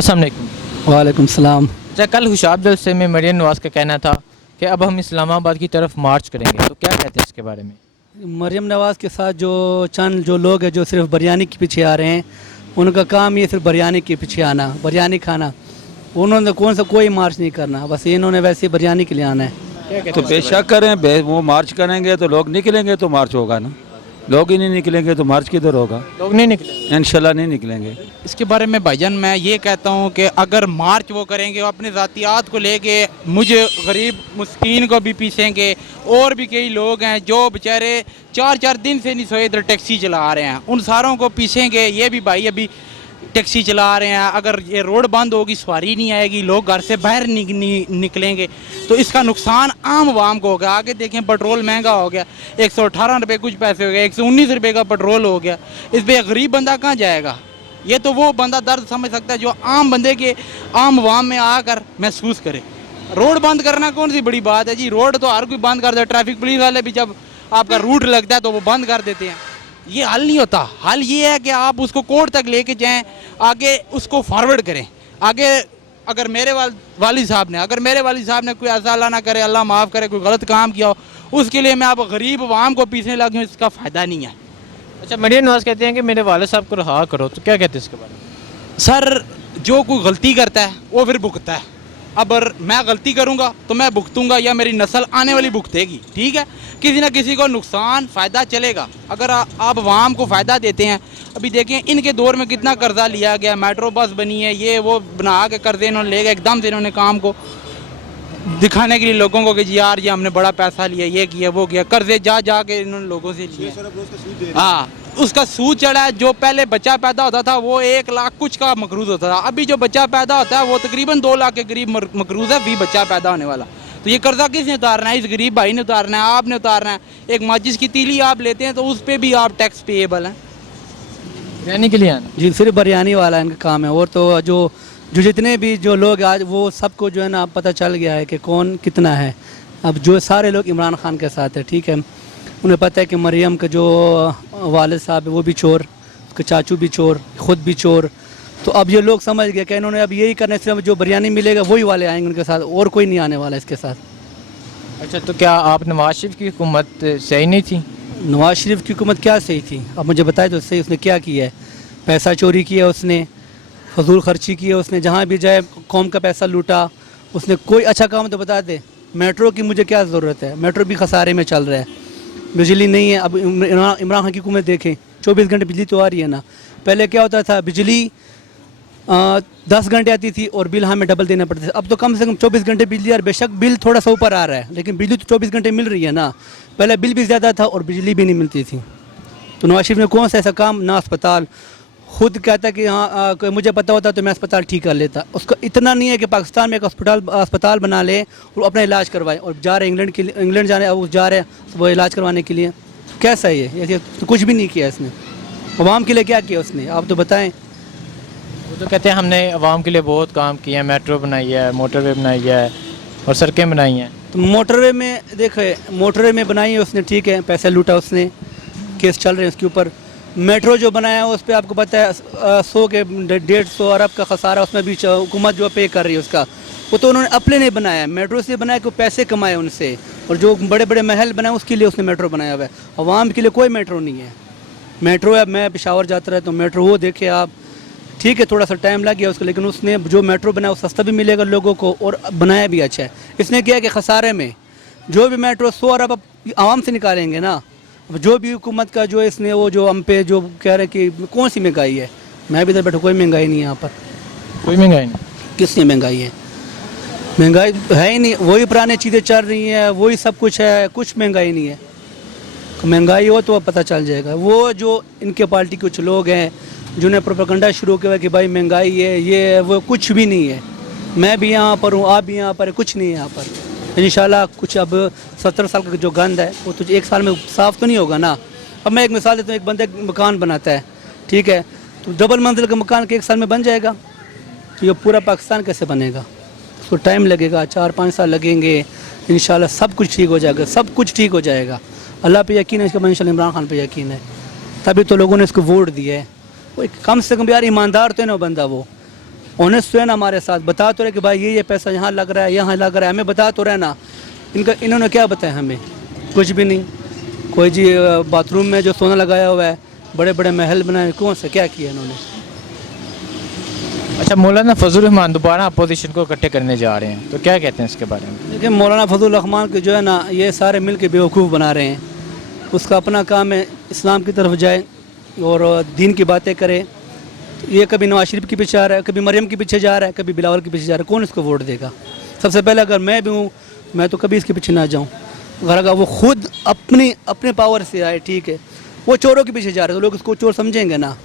अस्सलाम वालेकुम। वालेकुम सलाम। अच्छा, कल हुशाब जलसे में मरियम नवाज का कहना था कि अब हम इस्लामाबाद की तरफ मार्च करेंगे, तो क्या कहते हैं इसके बारे में? मरियम नवाज़ के साथ जो चंद जो लोग हैं जो सिर्फ बिरयानी के पीछे आ रहे हैं, उनका काम ये सिर्फ बिरयानी के पीछे आना, बिरयानी खाना। उन्होंने कौन सा कोई मार्च नहीं करना, बस इन्होंने वैसे ही बिरयानी के लिए आना है। क्या कहते तो हैं इसके बेशक करें, वो मार्च करेंगे तो लोग निकलेंगे तो मार्च होगा ना। लोग ही नहीं निकलेंगे तो मार्च किधर होगा? बारे में? लोग नहीं निकले। इंशाल्लाह नहीं निकलेंगे। इसके बारे में भाईजान मैं ये कहता हूँ कि अगर मार्च वो करेंगे, वो अपने ज़ातियात को लेके मुझे गरीब मुस्कीन को भी पीसेंगे, और भी कई लोग हैं जो बेचारे 4-4 दिन से नहीं सोए इधर टैक्सी चला रहे हैं, उन सारों को पीसेंगे। ये भी भाई अभी टैक्सी चला रहे हैं, अगर ये रोड बंद होगी सवारी नहीं आएगी, लोग घर से बाहर निकलेंगे, तो इसका नुकसान आम आवाम को होगा। आगे देखें पेट्रोल महंगा हो गया, 118 रुपये कुछ पैसे हो गए, 119 रुपये का पेट्रोल हो गया। इस पर गरीब बंदा कहाँ जाएगा? ये तो वो बंदा दर्द समझ सकता है जो आम बंदे के आम आवाम में आकर महसूस करे। रोड बंद करना कौन सी बड़ी बात है जी? रोड तो हर कोई बंद कर दे, ट्रैफिक पुलिस वाले भी जब आपका रूट लगता है तो वो बंद कर देते हैं। ये हल नहीं होता। हल ये है कि आप उसको कोर्ट तक लेके जाएं, आगे उसको फॉरवर्ड करें। आगे अगर मेरे वालिद साहब ने कोई ऐसा अल्लाह ना करे, अल्लाह माफ़ करे, कोई गलत काम किया हो, उसके लिए मैं आप गरीब आवाम को पीसने लगे हूँ, इसका फ़ायदा नहीं है। अच्छा, मरियम नवाज कहते हैं कि मेरे वाले साहब को रहा करो, तो क्या कहते हैं इसके बारे में? सर, जो कोई गलती करता है वो फिर भुगतता है। अब अगर मैं गलती करूंगा तो मैं भुगतूंगा या मेरी नस्ल आने वाली भुगतेगी, ठीक है? किसी ना किसी को नुकसान फ़ायदा चलेगा। अगर आप आवाम को फ़ायदा देते हैं, अभी देखें इनके दौर में कितना कर्जा लिया गया, मेट्रो बस बनी है, ये वो बना के कर्जे इन्होंने ले गए, एकदम से इन्होंने काम को दिखाने के लिए लोगों को कि जी यार ये हमने बड़ा पैसा लिया, ये किया वो किया, कर्जे जा जा के इन्होंने लोगों से लिए। हाँ, उसका सूद चढ़ा है। जो पहले बच्चा पैदा होता था वो 1 लाख कुछ का मकरूज होता था, अभी जो बच्चा पैदा होता है वो तकरीबन 2 लाख के करीब मकरूज है, भी बच्चा पैदा होने वाला। तो ये कर्जा किसने उतारना है? इस गरीब भाई ने उतारना है, आपने उतारना है। एक माचिस की तीली आप लेते हैं तो उस पर भी आप टैक्स पेएबल हैं। बिरयानी के लिए आना? जी, सिर्फ बिरयानी वाला इनका काम है। और तो जो जितने भी जो लोग आज, वो सबको जो है ना पता चल गया है कि कौन कितना है। अब जो सारे लोग इमरान खान के साथ है, ठीक है, उन्हें पता है कि मरियम का जो वालिद साहब है वो भी चोर, उसके चाचू भी चोर, खुद भी चोर। तो अब ये लोग समझ गए कि इन्होंने अब यही करना है, सिर्फ जो बिरयानी मिलेगा वही वाले आएंगे उनके साथ, और कोई नहीं आने वाला इसके साथ। अच्छा, तो क्या आप नवाज शरीफ की हुकूमत सही नहीं थी? नवाज शरीफ की हुकूमत क्या सही थी? अब मुझे बताए तो सही। उसने क्या किया है? पैसा चोरी किया उसने, फजूल खर्ची की है उसने, जहाँ भी जाए कौम का पैसा लूटा उसने। कोई अच्छा काम तो बता दे। मेट्रो की मुझे क्या ज़रूरत है? मेट्रो भी खसारे में चल रहा है, बिजली नहीं है। अब इमरान खान की हुकूमत देखें, 24 घंटे बिजली तो आ रही है ना। पहले क्या होता था, बिजली 10 घंटे आती थी और बिल हमें डबल देना पड़ता था। अब तो कम से कम 24 घंटे बिजली आ रही है। बेशक बिल थोड़ा सा ऊपर आ रहा है, लेकिन बिजली तो 24 घंटे मिल रही है ना। पहले बिल भी ज़्यादा था और बिजली भी नहीं मिलती थी। तो नवाज शरीफ ने कौन सा ऐसा काम ना, अस्पताल खुद कहता कि हाँ मुझे पता होता तो मैं अस्पताल ठीक कर लेता। उसका इतना नहीं है कि पाकिस्तान में एक अस्पताल बना ले और अपना इलाज करवाए, और जा रहे इंग्लैंड के लिए, इंग्लैंड जा रहे हैं वो इलाज करवाने के लिए। कैसा है ये? तो कुछ भी नहीं किया इसने। अवाम के लिए क्या किया उसने, आप तो बताएं। वो तो कहते हैं हमने अवाम के लिए बहुत काम किया है, मेट्रो बनाई है, मोटरवे बनाई है और सड़कें बनाई हैं। तो मोटरवे में देखे, मोटरवे में बनाई है उसने, ठीक है, पैसा लूटा उसने, केस चल रहे हैं उसके ऊपर। मेट्रो जो बनाया है उस पर आपको पता है 100 के 150 अरब का खसारा उसमें भी हुकूमत जो पे कर रही है उसका। वो तो उन्होंने अपने नहीं बनाया, मेट्रो से बनाया कि पैसे कमाए उनसे, और जो बड़े बड़े महल बनाए उसके लिए उसने मेट्रो बनाया हुआ है। अवाम के लिए कोई मेट्रो नहीं है। मेट्रो है, मैं पेशावर जाता रहता हूँ, मेट्रो वो देखे आप, ठीक है थोड़ा सा टाइम लग गया उसको, लेकिन उसने जो मेट्रो बनाया वो सस्ता भी मिलेगा लोगों को और बनाया भी अच्छा है। इसने किया कि खसारे में जो भी मेट्रो 100 अरब आवाम से निकालेंगे ना, जो भी हुकूमत का जो इसने वो जो हम पे जो कह रहे हैं कि कौन सी महंगाई है, मैं भी इधर बैठा, कोई महंगाई नहीं है यहाँ पर। कोई महंगाई नहीं? किसने महंगाई है? महंगाई है ही नहीं, वही पुरानी चीज़ें चल रही हैं, वही सब कुछ है, कुछ महंगाई नहीं है। महंगाई हो तो पता चल जाएगा। वो जो इनके पार्टी के कुछ लोग हैं जिन्होंने प्रोपेगेंडा शुरू किया कि भाई महंगाई है, ये वो, कुछ भी नहीं है। मैं भी यहाँ पर हूँ, आप भी यहाँ पर है, कुछ नहीं है यहाँ पर। इंशाल्लाह कुछ अब 70 साल का जो गंद है वो तुझे 1 साल में साफ़ तो नहीं होगा ना। अब मैं एक मिसाल देता हूँ, एक बंदा मकान बनाता है, ठीक है, तो डबल मंजिल का मकान के 1 साल में बन जाएगा, तो ये पूरा पाकिस्तान कैसे बनेगा? उसको टाइम लगेगा, 4-5 साल लगेंगे। इंशाल्लाह सब कुछ ठीक हो जाएगा, सब कुछ ठीक हो जाएगा। अल्लाह पे यकीन है, इसके बाद इंशाल्लाह इमरान खान पे यकीन है, तभी तो लोगों ने इसको वोट दिया है। वो कम से कम यार ईमानदार तो है ना बंदा, वो ऑनेस्ट तो है ना हमारे साथ, बता तो रहे कि भाई ये पैसा यहाँ लग रहा है, यहाँ लग रहा है, हमें बता तो रहे ना। इन्होंने क्या बताया हमें? कुछ भी नहीं। कोई जी बाथरूम में जो सोना लगाया हुआ है, बड़े बड़े महल बनाए, कौन से क्या किया इन्होंने? अच्छा, मौलाना फजल रहमान दोबारा अपोजिशन को इकट्ठे करने जा रहे हैं, तो क्या कहते हैं इसके बारे में? देखिए, मौलाना फजल रहमान के जो है ना, ये सारे मिल के बेवकूफ़ बना रहे हैं। उसका अपना काम है इस्लाम की तरफ जाए और दीन की बातें करे। ये कभी नवाज शरीफ के पीछे आ रहा है, कभी मरियम के पीछे जा रहा है, कभी बिलावल के पीछे जा रहा है। कौन इसको वोट देगा? सबसे पहले अगर मैं भी हूँ, मैं तो कभी इसके पीछे ना जाऊँ। अगर वो खुद अपने पावर से आए, ठीक है। वो चोरों के पीछे जा रहे हैं तो लोग उसको चोर समझेंगे ना।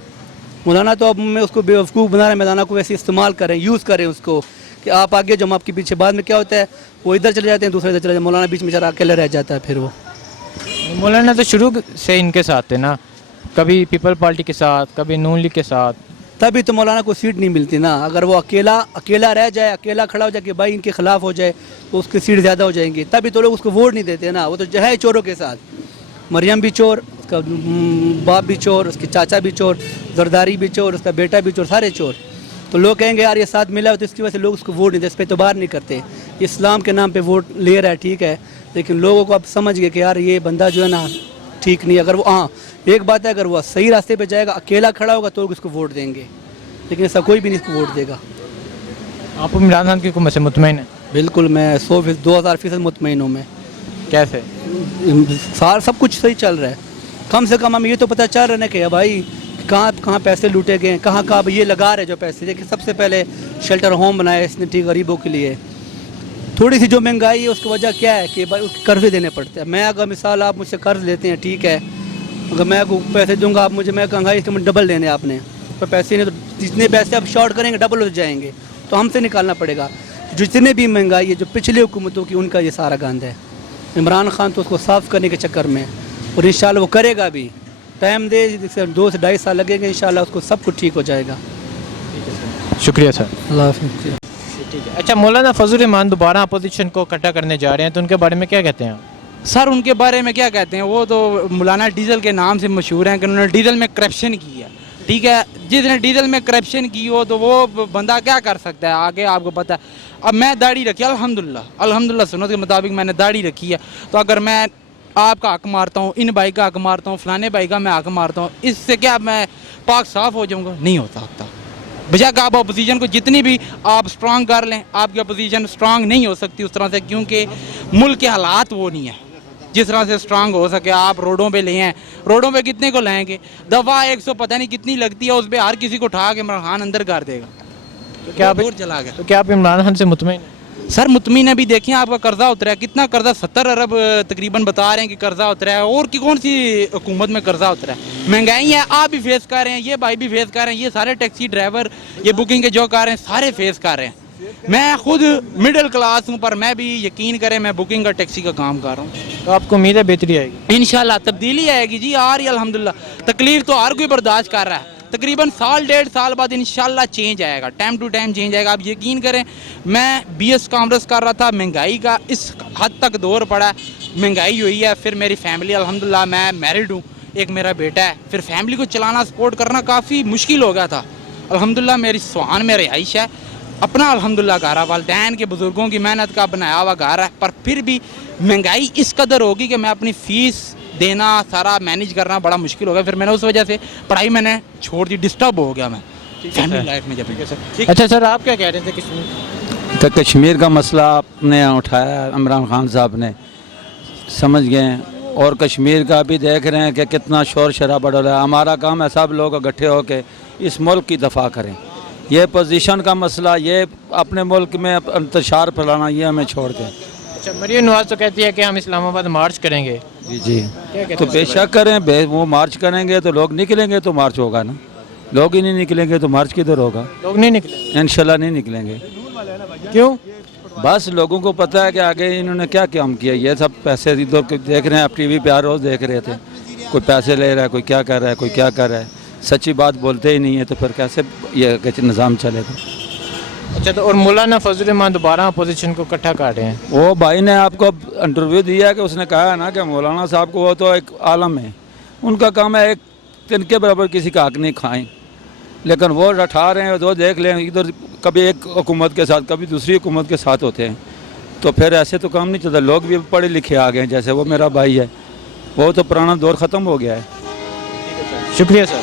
मौलाना तो अब मैं उसको बेवकूफ़ बना रहे हैं, मौलाना को वैसे इस्तेमाल करें, यूज़ करें उसको कि आप आगे जो हम आपके पीछे। बाद में क्या होता है, वो इधर चले जाते हैं, दूसरे इधर चले जाते हैं, मौलाना बीच में जरा अकेले रह जाता है। फिर वो मौलाना तो शुरू से इनके साथ थे ना, कभी पीपल पार्टी के साथ, कभी नून लीग के साथ। तभी तो मौलाना को सीट नहीं मिलती ना। अगर वो अकेला रह जाए, अकेला खड़ा हो जाए कि भाई इनके खिलाफ हो जाए, तो उसकी सीट ज़्यादा हो जाएंगी। तभी तो लोग उसको वोट नहीं देते ना। वो तो जो है चोरों के साथ, मरियम भी चोर, उसका बाप भी चोर, उसके चाचा भी चोर, जरदारी भी चोर, उसका बेटा भी चोर, सारे चोर। तो लोग कहेंगे यार ये साथ मिला हो, तो इसकी वजह से लोग उसको वोट नहीं देते, इस पर एतबार नहीं करते। इस्लाम के नाम पे वोट ले रहा है, ठीक है, लेकिन लोगों को अब समझ गए कि यार ये बंदा जो है ना ठीक नहीं। अगर वो एक बात है, अगर वो सही रास्ते पे जाएगा, अकेला खड़ा होगा, तो लोग उसको वोट देंगे, लेकिन ऐसा कोई भी नहीं इसको वोट देगा। आप इमरान खान की हुकूमत से मुतमईन हैं? बिल्कुल, मैं 2000% मुतमईन हूँ। मैं कैसे? सब कुछ सही चल रहा है। कम से कम हमें ये तो पता चल रहा है ना कि भाई कहाँ पैसे लूटे गए, कहाँ ये लगा रहे जो पैसे। देखिए, सबसे पहले शेल्टर होम बनाया इसने, ठीक, गरीबों के लिए। थोड़ी सी जो महंगाई है उसकी वजह क्या है कि भाई उसके कर्जे देने पड़ते हैं। मैं अगर मिसाल आप मुझसे कर्ज लेते हैं, ठीक है, अगर मैं आपको पैसे दूंगा, आप मुझे, मैं कहूँगा इसके मुझे डबल देने आपने, पर पैसे नहीं, तो जितने पैसे आप शॉर्ट करेंगे डबल हो जाएंगे, तो हमसे निकालना पड़ेगा। जितने भी महंगाई है जो पिछले हुकूमतों की, उनका ये सारा गंद है। इमरान खान तो उसको साफ़ करने के चक्कर में, और इंशाल्लाह वो करेगा भी। टाइम दे, 2 से 2.5 साल लगेंगे, इंशाल्लाह उसको सब कुछ ठीक हो जाएगा। शुक्रिया सर। अल्लाह हाफ़िज़। ठीक है। अच्छा, मौलाना फजल रहमान दोबारा अपोजिशन को इकट्ठा करने जा रहे हैं, तो उनके बारे में क्या कहते हैं आप? सर उनके बारे में क्या कहते हैं, वो तो मौलाना डीजल के नाम से मशहूर हैं कि उन्होंने डीजल में करप्शन की है, ठीक है। जिसने डीजल में करप्शन की हो तो वो बंदा क्या कर सकता है आगे, आपको पता है। अब मैं दाढ़ी रखी है, अल्हम्दुलिल्लाह सुन्नत के मुताबिक मैंने दाढ़ी रखी है, तो अगर मैं आपका हक मारता हूँ, इन भाई का हक मारता हूँ, फलाने भाई का मैं हक मारता हूँ, इससे क्या मैं पाक साफ़ हो जाऊँगा? नहीं हो सकता। बेशक आप अपोजिशन को जितनी भी आप स्ट्रांग कर लें, आपकी अपोजिशन स्ट्रांग नहीं हो सकती उस तरह से, क्योंकि मुल्क के हालात वो नहीं है जिस तरह से स्ट्रांग हो सके। आप रोडों पे ले हैं, रोडों पे कितने को लाएंगे? दफ़ा 100 पता नहीं कितनी लगती है, उस पर हर किसी को उठा के इमरान खान अंदर कर देगा। तो क्या आप चला गया। तो क्या आप इमरान खान से मुतमईन हैं? सर मुतमीन अभी देखिए, आपका कर्जा उतरा है, कितना कर्जा, 70 अरब तकरीबन बता रहे हैं कि कर्जा उतरा है। और की कौन सी हुकूमत में कर्जा उतरा है? महंगाई है, आप भी फेस कर रहे हैं, ये भाई भी फेस कर रहे हैं, ये सारे टैक्सी ड्राइवर, ये बुकिंग के जो कर रहे हैं, सारे फेस कर रहे हैं। मैं खुद मिडिल क्लास हूँ, पर मैं भी यकीन करें मैं बुकिंग का टैक्सी का काम कर रहा हूँ। तो आपको उम्मीद है बेहतरी आएगी? इंशाल्लाह तब्दीली आएगी जी, आ रही है अल्हम्दुलिल्लाह। तकलीफ तो हर कोई बर्दाश्त कर रहा है, तकरीबन 1.5 साल बाद इंशाल्लाह चेंज आएगा, टाइम टू टाइम चेंज आएगा। आप यकीन करें, मैं BS कॉमर्स कर रहा था, महंगाई का इस हद तक दौर पड़ा, महंगाई हुई है। फिर मेरी फैमिली अल्हम्दुलिल्लाह, मैं मैरिड हूँ, एक मेरा बेटा है, फिर फैमिली को चलाना, सपोर्ट करना काफ़ी मुश्किल हो गया था। अल्हम्दुलिल्लाह मेरी सुहान में रिहाइश है, अपना अल्हम्दुलिल्लाह घर है, वालिदैन के बुज़ुर्गों की मेहनत का बनाया हुआ घर है। पर फिर भी महंगाई इस कदर होगी कि मैं अपनी फ़ीस देना, सारा मैनेज करना बड़ा मुश्किल हो गया। फिर मैंने उस वजह से पढ़ाई मैंने छोड़ दी, डिस्टर्ब हो गया मैं फैमिली लाइफ में जब। अच्छा सर, आप क्या कह रहे थे कश्मीर? तो कश्मीर का मसला आपने उठाया, इमरान खान साहब ने, समझ गए। और कश्मीर का भी देख रहे हैं कि कितना शोर शराबा डला है। हमारा काम है सब लोग इकट्ठे होकर इस मुल्क की दफ़ा करें। ये पोजीशन का मसला, ये अपने मुल्क में इंतशार फैलाना, ये हमें छोड़ दें। अच्छा, मरियम नवाज तो कहती है कि हम इस्लामाबाद मार्च करेंगे। जी तो बेशक करें, वो मार्च करेंगे तो लोग निकलेंगे तो मार्च होगा ना। लोग ही नहीं निकलेंगे तो मार्च किधर होगा? लोग नहीं निकले इंशाल्लाह नहीं निकलेंगे। क्यों? बस लोगों को पता है कि आगे इन्होंने क्या काम किया। ये सब पैसे इधर देख रहे हैं, आप TV पे हर रोज़ देख रहे थे, कोई पैसे ले रहा है, कोई क्या कर रहा है, कोई क्या कर रहा है। सच्ची बात बोलते ही नहीं है, तो फिर कैसे ये निज़ाम चलेगा? अच्छा, तो और मौलाना फजल रहमान दोबारा अपोजिशन को इकट्ठा कर रहे हैं। वो भाई ने आपको इंटरव्यू दिया कि उसने कहा है ना कि मौलाना साहब को, वो तो एक आलम है, उनका काम है एक तिनके बराबर किसी का हक नहीं खाएं। لیکن وہ رٹھا رہے ہیں، تو دیکھ لیں ادھر کبھی ایک حکومت کے ساتھ کبھی دوسری حکومت کے ساتھ ہوتے ہیں، تو پھر ایسے تو کام نہیں چلتا. لوگ بھی پڑھے لکھے آ گئے ہیں، جیسے وہ میرا بھائی ہے، وہ تو پرانا دور ختم ہو گیا ہے. شکریہ سر.